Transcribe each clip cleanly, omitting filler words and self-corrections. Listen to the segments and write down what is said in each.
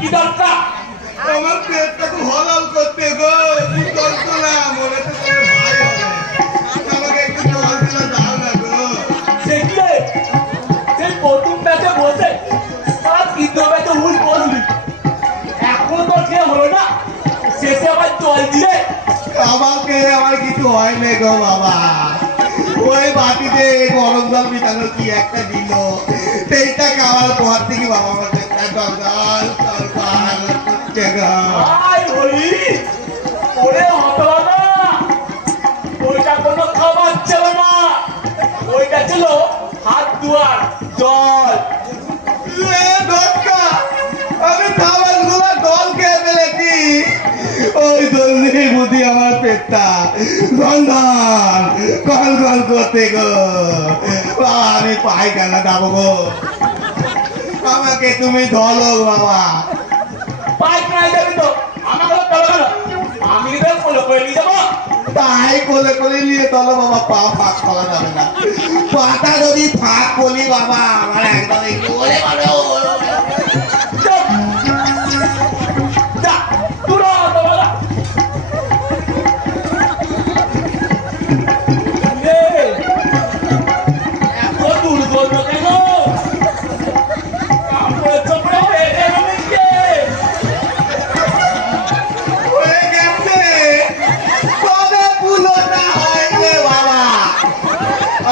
কি দরকার? আমার পেটটা তো হলাল করতে গো, কি করতো না মনে তো তোমার ভাই হবে, আমাকে একটু জল দিলে দাও না গো। সে কি রে? সেই প্রথম ম্যাচে বসে সারা তৃতীয় ম্যাচে উল বসলি, এখনো তোর খেয়ে হলো না, শেষে আবার জল দিয়ে। আমাকে আমার কিছু হয় না গো বাবা, ওই বাটিতে গরম জল মিটানো কি একটা দিল, সেইটা খাওয়ার পর থেকে বাবা আমার পেটটা গলগল গলগল করছে গো। আয় হলি ওরে হতভাগা, ওইটা কোনো খাবার ছিল না, ওইটা ছিল হাত ধোয়ার জল। এ দরকা, আমি খাবার গুলা জল খেয়ে ফেলেছি, ওই জলদি বুঝি আমার পেটটা গন্ধন গল গল করতে গো বাবা, আমি পায়খানা যাবো গো, আমাকে তুমি ধলো বাবা। পায়খানায় যাবি তো আমাকে চলো কেন? আমি তো ফলো করে নিয়ে যাবো। তাই কোলে করে নিয়ে চলো বাবা, পা ফাঁক করা যাবে না, পাটা যদি ফাঁক করি বাবা আমার একদম একটু ওরে বাবা, চল। যা, দূর হ হতভাগা। নে, এত দূর বলবো কেন? কাপড়ে চোপড়ে হয়ে গেল নাকি? হয়ে গেছে, তবে পুলোটা হয়েছে বাবা,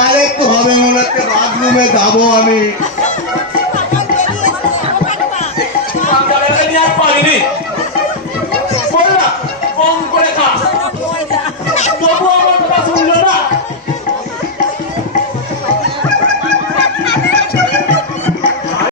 আরেকটু হবে মনে হচ্ছে বাথরুমে যাবো আমি।